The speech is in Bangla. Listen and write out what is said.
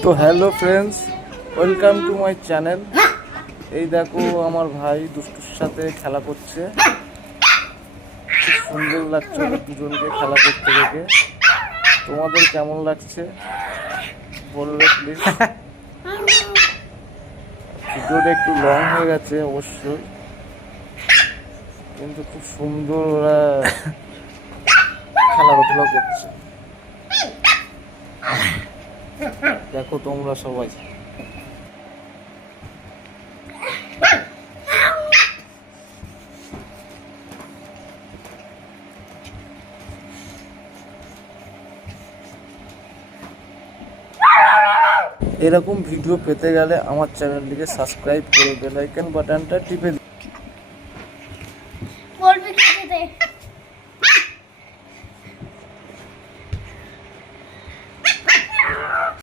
তো hello friends, welcome to my channel. এই দেখো আমার ভাই দুষ্টুর সাথে খেলা করছে। খুব সুন্দর লাগছে ওদের দুজনকে খেলা করতে দেখে। তোমাদের কেমন লাগছে বলবে প্লিজ। ভিডিওটা একটু লং হয়ে গেছে অবশ্যই, কিন্তু খুব সুন্দর ওরা খেলাধুলা করছে। দেখো তোমরা সবাই। এরকম ভিডিও পেতে গেলে আমার চ্যানেলটিকে সাবস্ক্রাইব করে বেল আইকন বাটনটা টিপে